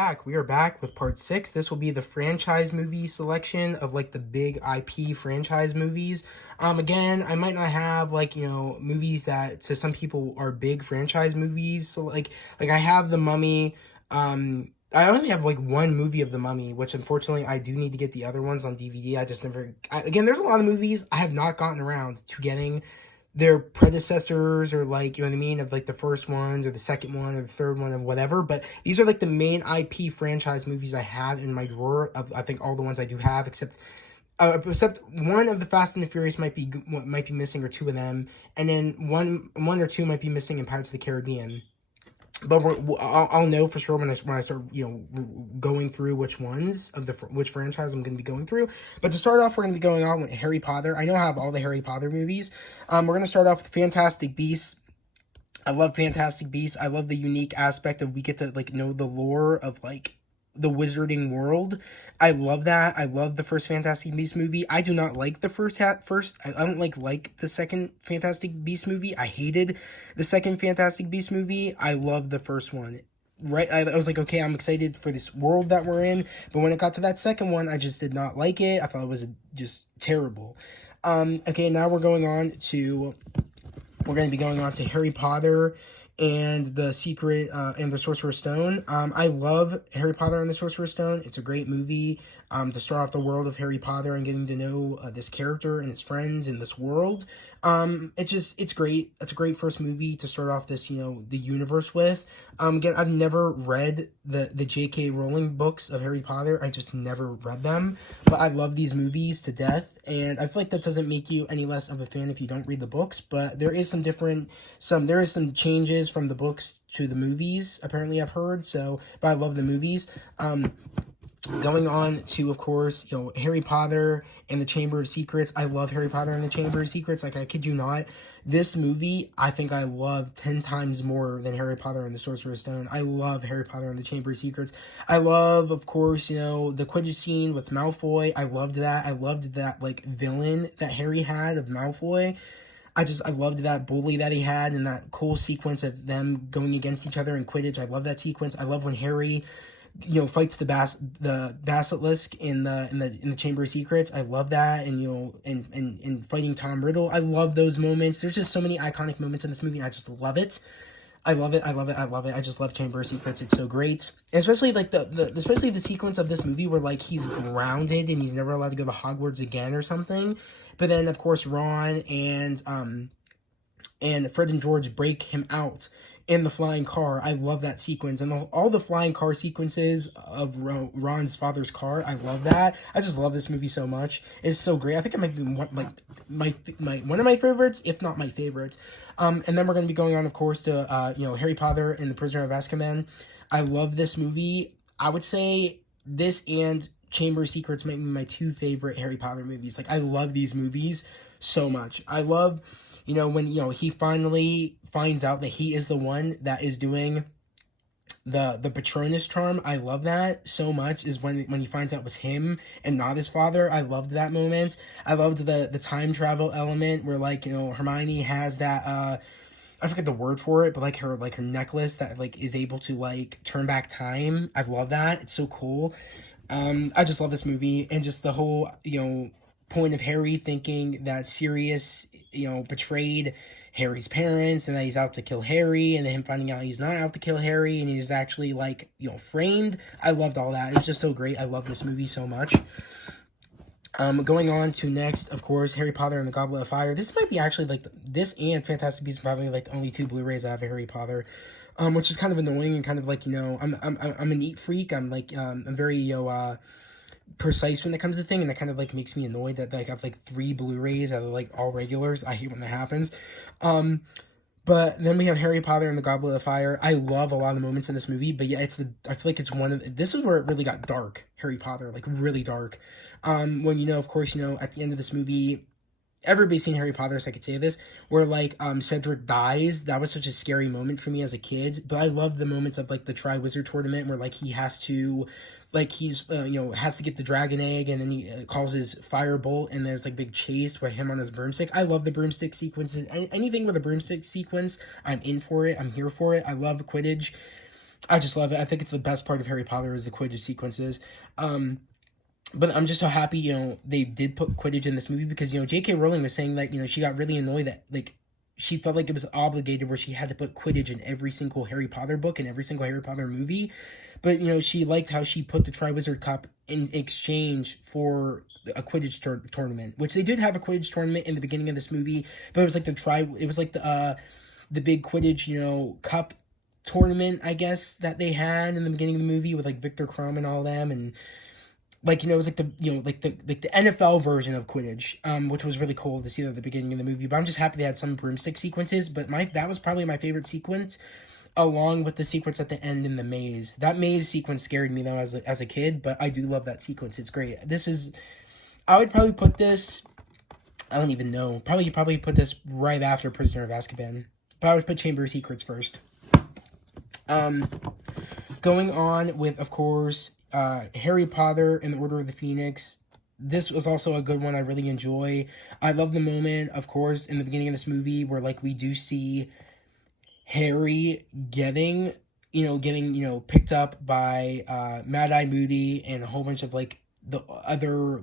back. We are back with part 6. This will be the franchise movie selection of like the big IP franchise movies. Again, I might not have like, movies that to some people are big franchise movies. So like I have The Mummy. I only have like one movie of The Mummy, which unfortunately I do need to get the other ones on DVD. I just never, again, there's a lot of movies I have not gotten around to getting their predecessors, or like, you know what I mean, of like the first ones or the second one or the third one or whatever. But these are like the main IP franchise movies I have in my drawer of, I think, all the ones I do have, except one of the Fast and the Furious might be missing, or two of them, and then one or two might be missing in Pirates of the Caribbean. But I'll know for sure when I start, going through which ones of which franchise I'm going to be going through. But to start off, we're going to be going on with Harry Potter. I know I have all the Harry Potter movies. We're going to start off with Fantastic Beasts. I love Fantastic Beasts. I love the unique aspect of we get to like know the lore of like the wizarding world. I love that. I love the first Fantastic Beasts movie. I do not like the first. I don't like the second Fantastic Beasts movie. I hated the second Fantastic Beasts movie. I love the first one. Right, I was like, okay, I'm excited for this world that we're in. But when it got to that second one, I just did not like it. I thought it was just terrible. Okay, now we're going to be going on to Harry Potter and the Secret and the Sorcerer's Stone. I love Harry Potter and the Sorcerer's Stone. It's a great movie to start off the world of Harry Potter and getting to know this character and his friends in this world. It's great. It's a great first movie to start off this, the universe with. Again, I've never read the J.K. Rowling books of Harry Potter. I just never read them, but I love these movies to death, and I feel like that doesn't make you any less of a fan if you don't read the books. But there is some changes from the books to the movies, apparently, I've heard. But I love the movies. Going on to, of course, Harry Potter and the Chamber of Secrets. I love Harry Potter and the Chamber of Secrets. Like, I kid you not. This movie, I think I love 10 times more than Harry Potter and the Sorcerer's Stone. I love Harry Potter and the Chamber of Secrets. I love, of course, the Quidditch scene with Malfoy. I loved that. I loved that, like, villain that Harry had of Malfoy. I loved that bully that he had, and that cool sequence of them going against each other in Quidditch. I love that sequence. I love when Harry, fights the basilisk in the Chamber of Secrets. I love that, and fighting Tom Riddle. I love those moments. There's just so many iconic moments in this movie. I just love it. I love it. I love it. I love it. I just love Chamber of Secrets. It's so great. And especially like especially the sequence of this movie where like he's grounded and he's never allowed to go to Hogwarts again or something. But then of course Ron and Fred and George break him out in the flying car. I love that sequence, and all the flying car sequences of Ron's father's car. I love that. I just love this movie so much. It's so great. I think it might be one of my favorites, if not my favorite. And then we're going to be going on, of course, to Harry Potter and the Prisoner of Azkaban. I love this movie. I would say this and Chamber of Secrets make me my two favorite Harry Potter movies. Like, I love these movies so much. I love when, he finally finds out that he is the one that is doing the Patronus charm. I love that so much, is when he finds out it was him and not his father. I loved that moment. I loved the time travel element where, like, Hermione has that, I forget the word for it, but like her necklace that like is able to like turn back time. I love that. It's so cool. I just love this movie, and just the whole, point of Harry thinking that Sirius, betrayed Harry's parents and that he's out to kill Harry, and then him finding out he's not out to kill Harry and he's actually like, framed. I loved all that. It's just so great. I love this movie so much. Going on to next, of course, Harry Potter and the Goblet of Fire. This might be actually like this and Fantastic Beasts, probably like the only two Blu-rays I have of Harry Potter, which is kind of annoying, and kind of like, I'm a neat freak. I'm like, I'm very, precise when it comes to thing, and that kind of like makes me annoyed that like I have like 3 Blu-rays out of like all regulars. I hate when that happens. But then we have Harry Potter and the Goblet of Fire. I love a lot of the moments in this movie, but yeah, I feel like it's this is where it really got dark. Harry Potter, like really dark. When of course, at the end of this movie, everybody's seen Harry Potter, so I could say this, where like Cedric dies. That was such a scary moment for me as a kid. But I love the moments of like the Triwizard Tournament where like he has to, like he's has to get the dragon egg, and then he calls his firebolt, and there's like big chase with him on his broomstick. I love the broomstick sequences. Anything with a broomstick sequence, I'm in for it. I'm here for it. I love Quidditch. I just love it. I think it's the best part of Harry Potter is the Quidditch sequences. But I'm just so happy, they did put Quidditch in this movie because, J.K. Rowling was saying that, she got really annoyed that, like, she felt like it was obligated where she had to put Quidditch in every single Harry Potter book and every single Harry Potter movie. But, she liked how she put the Triwizard Cup in exchange for a Quidditch tournament, which they did have a Quidditch tournament in the beginning of this movie, but it was like the big Quidditch, cup tournament, I guess, that they had in the beginning of the movie with, like, Victor Crumb and all them, and like, it was like the NFL version of Quidditch, which was really cool to see at the beginning of the movie. But I'm just happy they had some broomstick sequences. But that was probably my favorite sequence, along with the sequence at the end in the maze. That maze sequence scared me though as a kid, but I do love that sequence. It's great. I would probably put this. I don't even know. Probably put this right after Prisoner of Azkaban. But I would put Chamber of Secrets first. Going on with, of course, Harry Potter and the Order of the Phoenix. This was also a good one I really enjoy. I love the moment, of course, in the beginning of this movie where, like, we do see Harry getting picked up by Mad-Eye Moody and a whole bunch of, like, the other,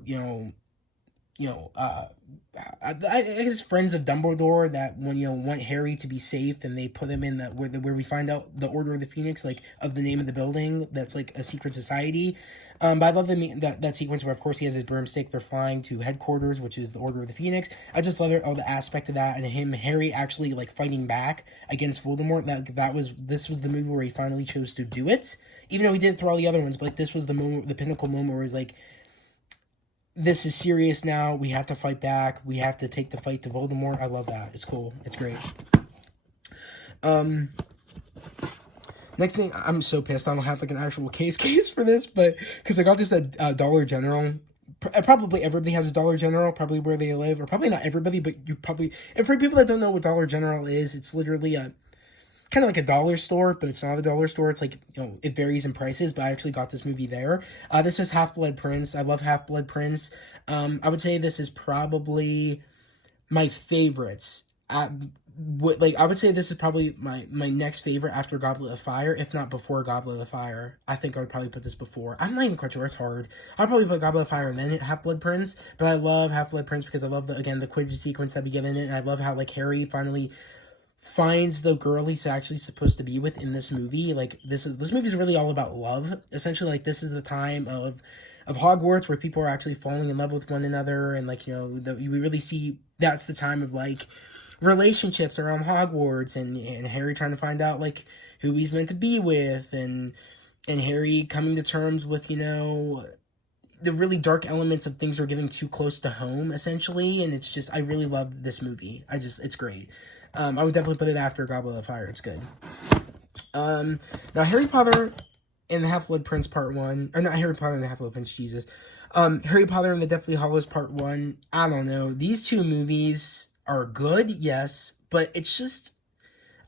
I guess friends of Dumbledore that want Harry to be safe, and they put him in where we find out the Order of the Phoenix, like, of the name of the building that's like a secret society. But I love that sequence where, of course, he has his broomstick. They're flying to headquarters, which is the Order of the Phoenix. I just love all the aspect of that, and Harry actually, like, fighting back against Voldemort. This was the movie where he finally chose to do it, even though he did it through all the other ones. But, like, this was the pinnacle moment where he's like, this is serious now. We have to fight back. We have to take the fight to Voldemort. I love that. It's cool. It's great. Next thing, I'm so pissed I don't have, like, an actual case for this, but because I got this at Dollar General. Probably everybody has a Dollar General, probably where they live, or probably not everybody, but and for people that don't know what Dollar General is, it's literally a kind of like a dollar store, but it's not a dollar store. It's like, it varies in prices, but I actually got this movie there. This is Half-Blood Prince. I love Half-Blood Prince. I would say this is probably my favorites. I would say this is probably my next favorite after Goblet of Fire, if not before Goblet of Fire. I think I would probably put this before. I'm not even quite sure. It's hard. I'd probably put Goblet of Fire and then Half-Blood Prince, but I love Half-Blood Prince because I love the Quidditch sequence that we get in it, and I love how, like, Harry finally finds the girl he's actually supposed to be with in this movie. Like, this movie's really all about love. Essentially, like, this is the time of Hogwarts where people are actually falling in love with one another, and, like, we really see that's the time of, like, relationships around Hogwarts, and Harry trying to find out, like, who he's meant to be with, and Harry coming to terms with, the really dark elements of things are getting too close to home, essentially, and it's just, I really love this movie. It's great. I would definitely put it after Goblet of Fire. It's good. Now, Harry Potter and the Half-Blood Prince Part 1, or not Harry Potter and the Half-Blood Prince, Jesus. Harry Potter and the Deathly Hallows Part 1, I don't know. These two movies are good, yes, but it's just,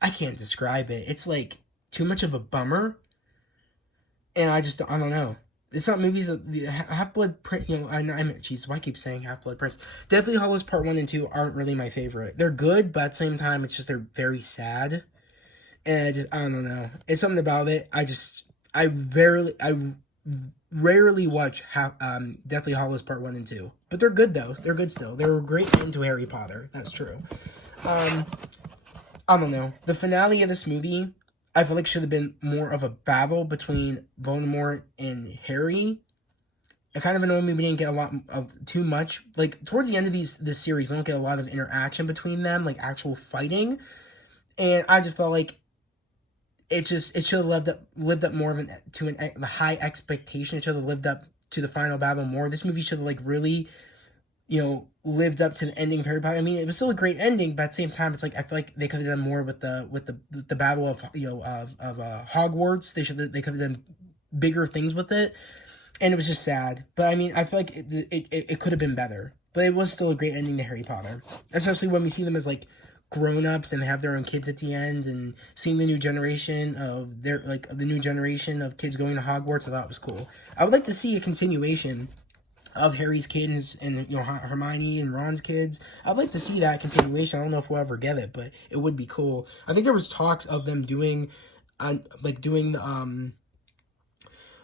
I can't describe it. It's, like, too much of a bummer, and I don't know. It's not movies that the Half-Blood Prince, Jesus, why I keep saying Half-Blood Prince? Deathly Hallows Part 1 and 2 aren't really my favorite. They're good, but at the same time, it's just, they're very sad. And I don't know. It's something about it. I rarely watch Deathly Hallows Part 1 and 2. But they're good, though. They're good still. They're a great end to Harry Potter. That's true. I don't know. The finale of this movie, I feel like should have been more of a battle between Voldemort and Harry. It kind of annoyed me we didn't get a lot of too much. Like, towards the end of this series, we don't get a lot of interaction between them, like actual fighting. And I just felt like it should have lived up more to the high expectation. It should have lived up to the final battle more. This movie should have, like, really, lived up to the ending of Harry Potter. I mean, it was still a great ending, but at the same time, it's like I feel like they could have done more with the battle of Hogwarts. They could have done bigger things with it, and it was just sad. But I mean, I feel like it could have been better. But it was still a great ending to Harry Potter, especially when we see them as, like, grown-ups and they have their own kids at the end, and seeing the new generation of kids going to Hogwarts. I thought it was cool. I would like to see a continuation of Harry's kids and Hermione and Ron's kids. I'd like to see that continuation. I don't know if we'll ever get it, but it would be cool. I think there was talks of them doing like doing the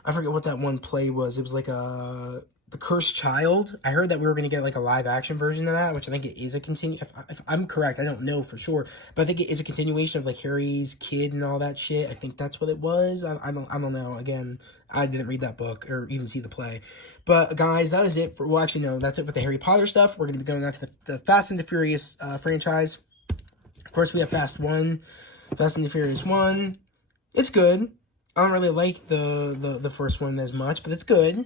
I forget what that one play was. It was like the Cursed Child. I heard that we were going to get like a live action version of that, which I think it is a if I'm correct, I don't know for sure, but I think it is a continuation of like Harry's kid and all that shit. I think that's what it was. I don't know. Again, I didn't read that book or even see the play. But guys, that is it for, well, actually no, that's it with the Harry Potter stuff. We're going to be going on to the Fast and the Furious franchise. Of course, we have Fast and the Furious 1. It's good. I don't really like the first one as much, but it's good.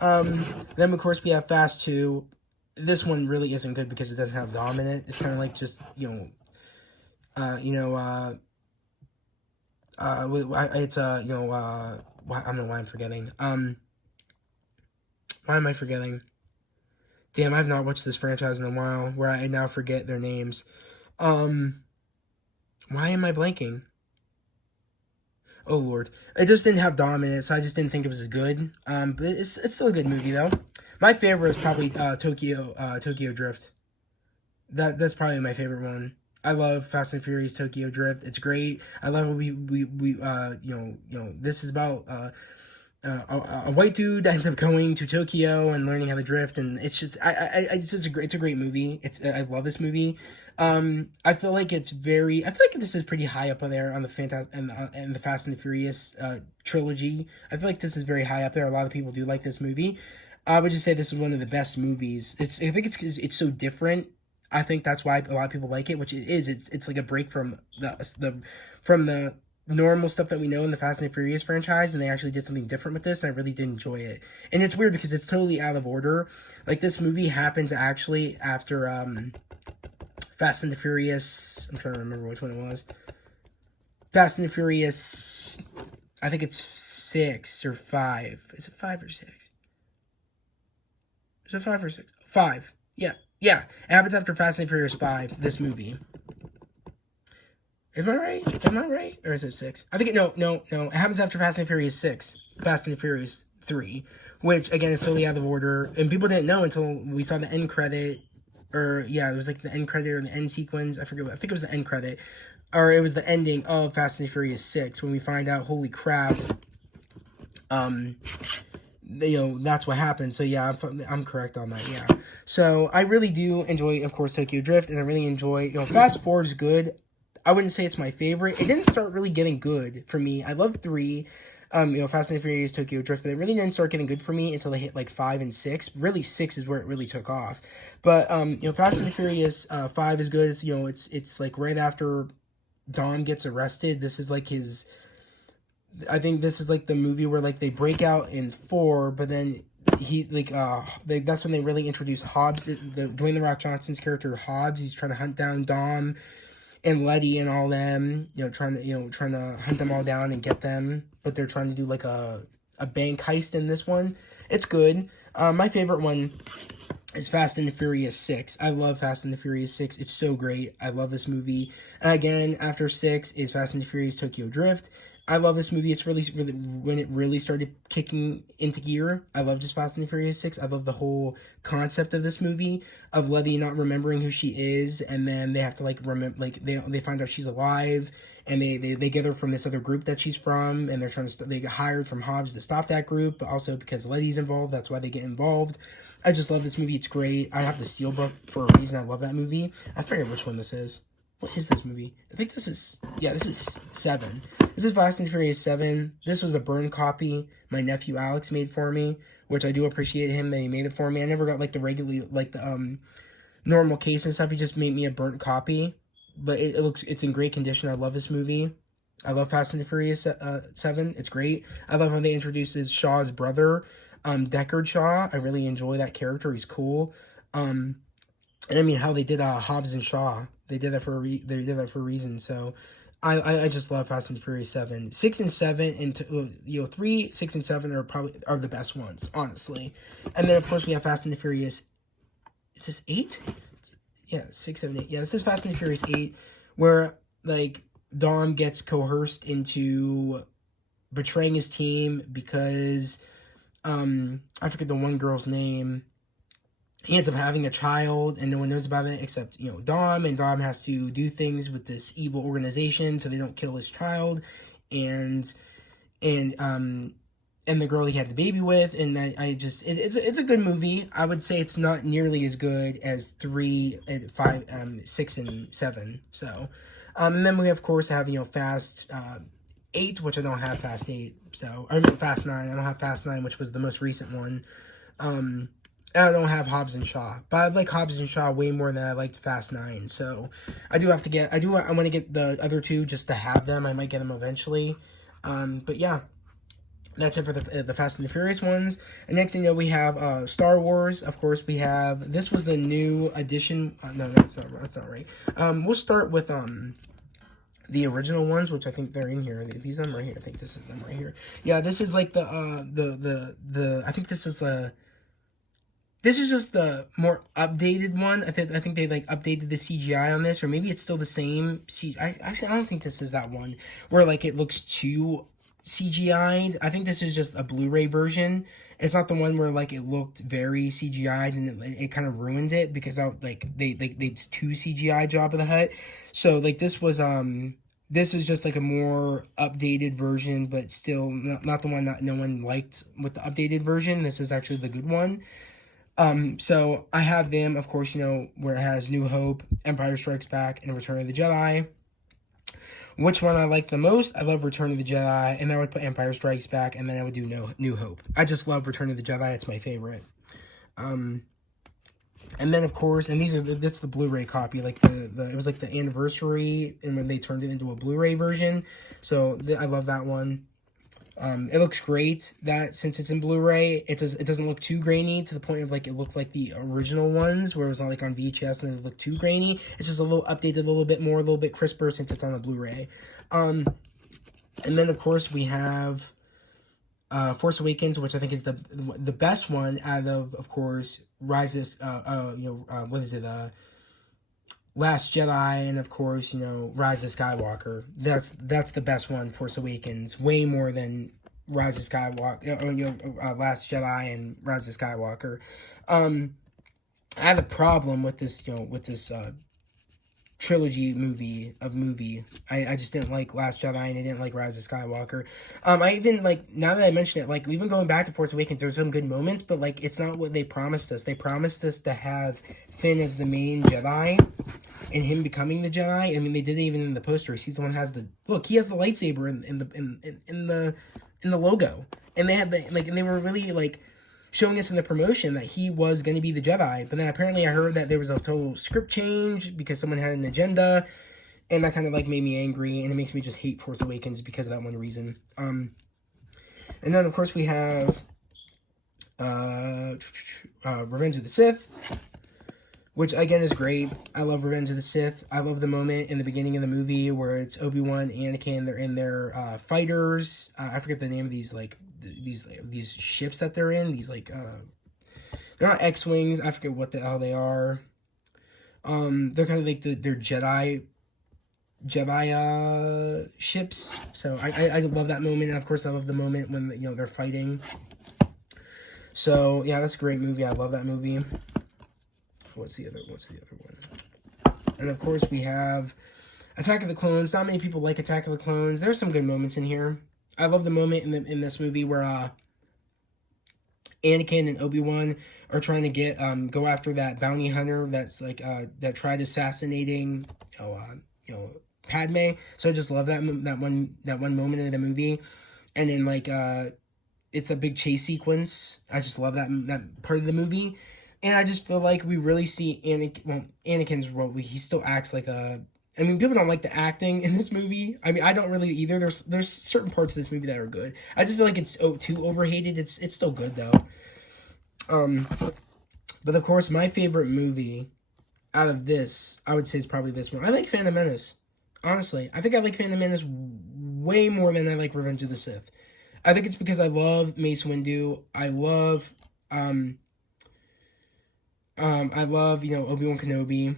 Then of course we have Fast 2. This one really isn't good because it doesn't have Dom in it. It's kind of like just, I don't know why I'm forgetting. Why am I forgetting? Damn, I've not watched this franchise in a while, where I now forget their names. Why am I blanking? Oh lord, it just didn't have Dom in it, so I just didn't think it was as good. But it's still a good movie though. My favorite is probably Tokyo Drift. That's probably my favorite one. I love Fast and Furious Tokyo Drift. It's great. I love this is about a white dude that ends up going to Tokyo and learning how to drift, and it's just it's a great movie. I love this movie. I feel like this is pretty high up there on the and the Fast and the Furious trilogy. I feel like this is very high up there. A lot of people do like this movie. I would just say this is one of the best movies. I think it's so different. I think that's why a lot of people like it, which it is. It's like a break from the normal stuff that we know in the Fast and the Furious franchise, and they actually did something different with this, and I really did enjoy it. And it's weird because it's totally out of order. Like, this movie happens actually after Fast and the Furious. I'm trying to remember which one it was. Fast and the Furious, I think it's 6 or 5. Is it 5 or 6? Is it 5 or 6? 5. Yeah. It happens after Fast and the Furious 5, this movie. Am I right? Or is it 6? I think no. It happens after Fast and Furious 6. Fast and Furious 3. Which, again, is totally out of order. And people didn't know until we saw the end credit. Or, yeah, it was like the end credit or the end sequence. I think it was the end credit. Or it was the ending of Fast and Furious 6. When we find out, holy crap. That's what happened. So, yeah, I'm correct on that, yeah. So, I really do enjoy, of course, Tokyo Drift. And I really enjoy, Fast 4 is good. I wouldn't say it's my favorite. It didn't start really getting good for me. I love 3, Fast and the Furious, Tokyo Drift, but it really didn't start getting good for me until they hit like 5 and 6. Really, 6 is where it really took off. But Fast and the Furious 5 is good. It's like right after Dom gets arrested. This is like I think this is like the movie where like they break out in 4, but then that's when they really introduce Hobbs, Dwayne The Rock Johnson's character Hobbs. He's trying to hunt down Dom and Letty and all them, trying to hunt them all down and get them, but they're trying to do like a bank heist in this one. It's good. My favorite one is Fast and the Furious 6. I love Fast and the Furious 6. It's so great. I love this movie. Again, after 6 is Fast and the Furious Tokyo Drift. I love this movie. It's really when it really started kicking into gear. I love just Fast and the Furious 6. I love the whole concept of this movie, of Letty not remembering who she is, and then they have to they find out she's alive, and they get her from this other group that she's from, and they're trying to they get hired from Hobbs to stop that group, but also because Letty's involved, that's why they get involved. I just love this movie. It's great. I have the Steelbook for a reason. I love that movie. I forget which one this is. What is this movie? I think this is 7. This is Fast and Furious 7. This was a burn copy my nephew Alex made for me, which I do appreciate him that he made it for me. I never got like the normal case and stuff. He just made me a burnt copy, but it's in great condition. I love this movie. I love Fast and the Furious 7. It's great. I love how they introduces Shaw's brother, Deckard Shaw. I really enjoy that character. He's cool. And I mean how they did Hobbs and Shaw. They did that for a reason. So I just love Fast and Furious 7. 6 and 7 and 3, 6 and 7 are the best ones, honestly. And then of course we have Fast and the Furious. Is this 8? Yeah, 6, 7, 8. Yeah, this is Fast and the Furious 8, where like Dom gets coerced into betraying his team because I forget the one girl's name. He ends up having a child, and no one knows about it except, Dom, and Dom has to do things with this evil organization so they don't kill his child, and the girl he had the baby with, and it's a good movie. I would say it's not nearly as good as 3 and 5, 6 and 7. So, and then we of course have Fast 8, which I don't have Fast 8. So I mean Fast 9. I don't have Fast 9, which was the most recent one. And I don't have Hobbs and Shaw, but I like Hobbs and Shaw way more than I liked Fast 9. So I want to get the other two just to have them. I might get them eventually. But yeah. That's it for the Fast and the Furious ones. And next thing you know, we have Star Wars. Of course, we have... This was the new edition. No, that's not right. We'll start with the original ones, which I think they're in here. These are them right here. I think this is them right here. Yeah, this is like I think this is the... This is just the more updated one. I think they like updated the CGI on this, or maybe it's still the same. Actually, I don't think this is that one where like it looks too CGI'd. I think this is just a Blu-ray version. It's not the one where like it looked very CGI'd and it kind of ruined it because they too CGI Jabba the Hutt. So like this is just like a more updated version, but still not the one that no one liked with the updated version. This is actually the good one. So I have them, of course, where it has New Hope, Empire Strikes Back, and Return of the Jedi. Which one I like the most? I love Return of the Jedi, and then I would put Empire Strikes Back, and then I would do New Hope. I just love Return of the Jedi. It's my favorite. And then, of course, and that's the Blu-ray copy. Like, it was like the anniversary, and when they turned it into a Blu-ray version. So, I love that one. It looks great that since it's in Blu-ray, it doesn't look too grainy to the point of like it looked like the original ones where it was like on VHS and it looked too grainy. It's just a little updated, a little bit more, a little bit crisper since it's on a Blu-ray. And then of course we have Force Awakens, which I think is the best one out of course Rises. What is it? Last Jedi, and of course, Rise of Skywalker. That's the best one, Force Awakens, way more than Rise of Skywalker, Last Jedi and Rise of Skywalker. I have a problem with this, trilogy movie. I just didn't like Last Jedi and I didn't like Rise of Skywalker. I even now that I mention it, like even going back to Force Awakens, there's some good moments, but like it's not what they promised us. They promised us to have Finn as the main Jedi and him becoming the Jedi. I mean, they did it even in the posters. He's the one who has he has the lightsaber in the logo, and they had and they were really showing us in the promotion that he was going to be the Jedi. But then apparently I heard that there was a total script change because someone had an agenda, and that kind of made me angry, and it makes me just hate Force Awakens because of that one reason. And then of course we have Revenge of the Sith, which again is great. I love Revenge of the Sith. I love the moment in the beginning of the movie where it's Obi-Wan, Anakin, they're in their fighters. I forget the name of these these ships that they're in. These they're not X-Wings. I forget what the hell they are. They're kind of like they're Jedi ships. So I love that moment, and of course I love the moment when they're fighting. So yeah, that's a great movie. I love that movie. What's the other one? And of course we have Attack of the Clones. Not many people like Attack of the Clones. There's some good moments in here. I love the moment in this movie where Anakin and Obi-Wan are trying to go after that bounty hunter that's that tried assassinating Padme. So I just love that one moment in the movie, and then it's a big chase sequence. I just love that part of the movie. And I just feel like we really see Anakin's role. He still acts like I mean, people don't like the acting in this movie. I mean, I don't really either. There's certain parts of this movie that are good. I just feel like it's too overhated. It's still good, though. But of course, my favorite movie out of this, I would say, is probably this one. I like Phantom Menace. Honestly, I think I like Phantom Menace way more than I like Revenge of the Sith. I think it's because I love Mace Windu. I love Obi-Wan Kenobi.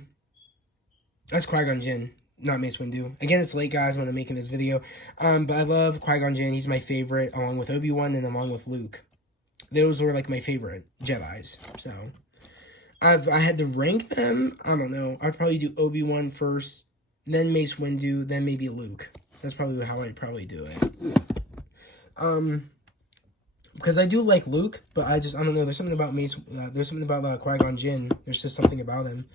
That's Qui-Gon Jinn, not Mace Windu. Again, it's late, guys, when I'm making this video. But I love Qui-Gon Jinn. He's my favorite, along with Obi-Wan and along with Luke. Those were, my favorite Jedis. So, I had to rank them. I don't know. I'd probably do Obi-Wan first, then Mace Windu, then maybe Luke. That's probably how I'd probably do it. Because I do like Luke, but I don't know. There's something about Mace. There's something about Qui-Gon Jinn. There's just something about him.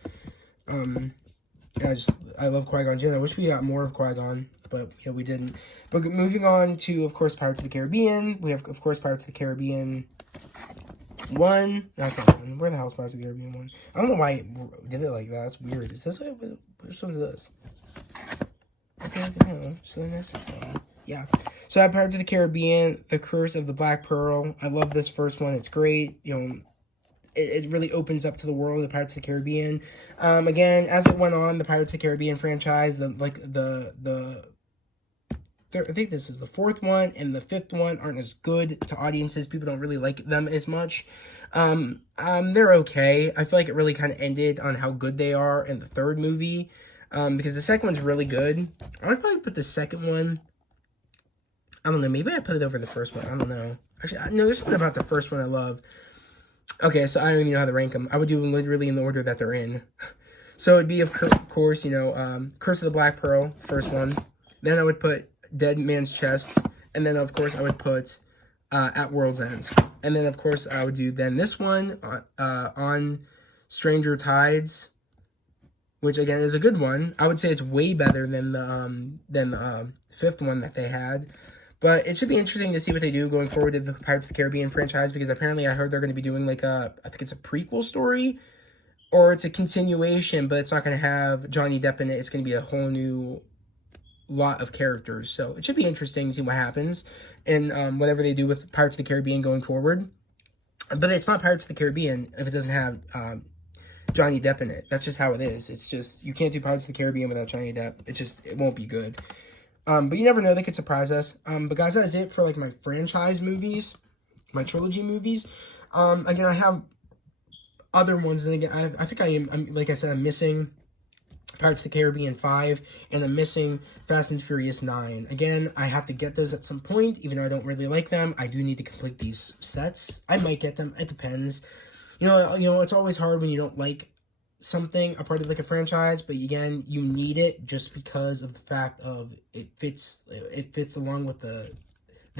I love Qui-Gon Jinn. I wish we got more of Qui-Gon, but yeah, we didn't. But moving on to, of course, Pirates of the Caribbean. We have, of course, Pirates of the Caribbean 1. No, that's not 1. Where the hell is Pirates of the Caribbean 1? I don't know why I did it like that. That's weird. Is this it? Which one's this? Okay, no. So then this one. Yeah. So I have Pirates of the Caribbean, The Curse of the Black Pearl. I love this first one. It's great. You know, it really opens up to the world of the Pirates of the Caribbean. Again, as it went on, the Pirates of the Caribbean franchise, I think this is the 4th one and the 5th one aren't as good to audiences. People don't really like them as much. They're okay. I feel like it really kind of ended on how good they are in the 3rd movie. Because the 2nd one's really good. I would probably put the 2nd one, I don't know, maybe I put it over the 1st one. I don't know. Actually, no, there's something about the 1st one I love. Okay, so I don't even know how to rank them. I would do them literally in the order that they're in. So it'd be, of course, you know, Curse of the Black Pearl, first one. Then I would put Dead Man's Chest. And then, of course, I would put At World's End. And then, of course, I would do then this one on Stranger Tides, which, again, is a good one. I would say it's way better than the 5th one that they had. But it should be interesting to see what they do going forward in the Pirates of the Caribbean franchise, because apparently I heard they're going to be doing like I think it's a prequel story, or it's a continuation, but it's not going to have Johnny Depp in it. It's going to be a whole new lot of characters. So it should be interesting to see what happens and whatever they do with Pirates of the Caribbean going forward. But it's not Pirates of the Caribbean if it doesn't have Johnny Depp in it. That's just how it is. It's just, you can't do Pirates of the Caribbean without Johnny Depp. It won't be good. But you never know, they could surprise us. But guys, that is it for like my franchise movies, my trilogy movies. Again, I have other ones, and again, I think I'm like I said, I'm missing Pirates of the Caribbean 5, and I'm missing Fast and Furious 9. Again, I have to get those at some point, even though I don't really like them. I do need to complete these sets. I might get them. It depends. You know, it's always hard when you don't like something, a part of like a franchise, but again, you need it just because of the fact of it fits along with the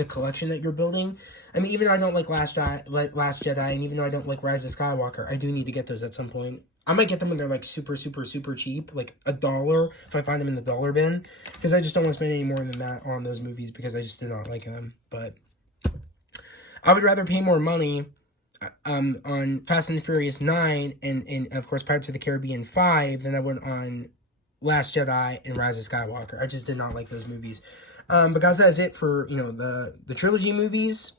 collection that you're building. I mean, even though I don't like Last Jedi, and even though I don't like Rise of Skywalker, I do need to get those at some point. I might get them when they're like super cheap, like $1 if I find them in the dollar bin, because I just don't want to spend any more than that on those movies because I just did not like them. But I would rather pay more money on Fast and Furious 9 and of course Pirates of the Caribbean 5 than I would on Last Jedi and Rise of Skywalker. I just did not like those movies. But guys, that is it for, you know, the trilogy movies.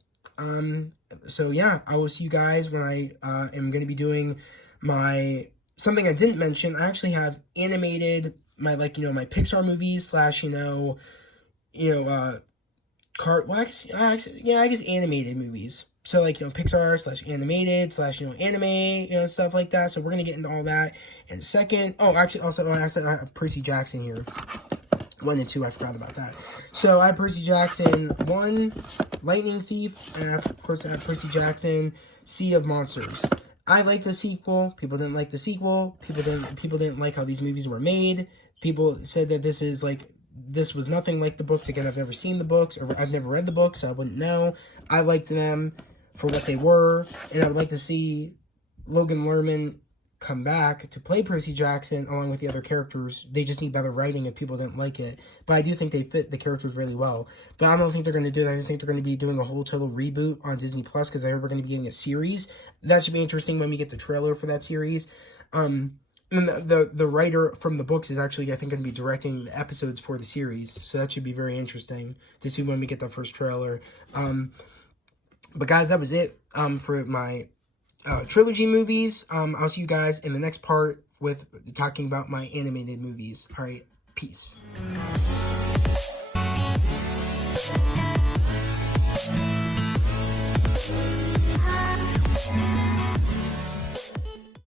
So yeah, I will see you guys when I am going to be doing something I didn't mention. I actually have animated my Pixar movies / I guess animated movies. So, like, Pixar / animated / anime, stuff like that. So, we're going to get into all that in a second. Oh, actually, also, I have Percy Jackson here. 1 and 2, I forgot about that. So, I have Percy Jackson 1, Lightning Thief, and of course, I have Percy Jackson, Sea of Monsters. I like the sequel. People didn't like the sequel. People didn't like how these movies were made. People said that this was nothing like the books. Again, I've never seen the books, or I've never read the books, so I wouldn't know. I liked them for what they were, and I would like to see Logan Lerman come back to play Percy Jackson along with the other characters. They just need better writing if people didn't like it. But I do think they fit the characters really well. But I don't think they're going to do that. I think they're going to be doing a whole total reboot on Disney Plus, because I heard we're going to be getting a series. That should be interesting when we get the trailer for that series. And the writer from the books is actually, I think, going to be directing the episodes for the series. So that should be very interesting to see when we get that first trailer. But guys, that was it for my trilogy movies. I'll see you guys in the next part with talking about my animated movies. All right, peace.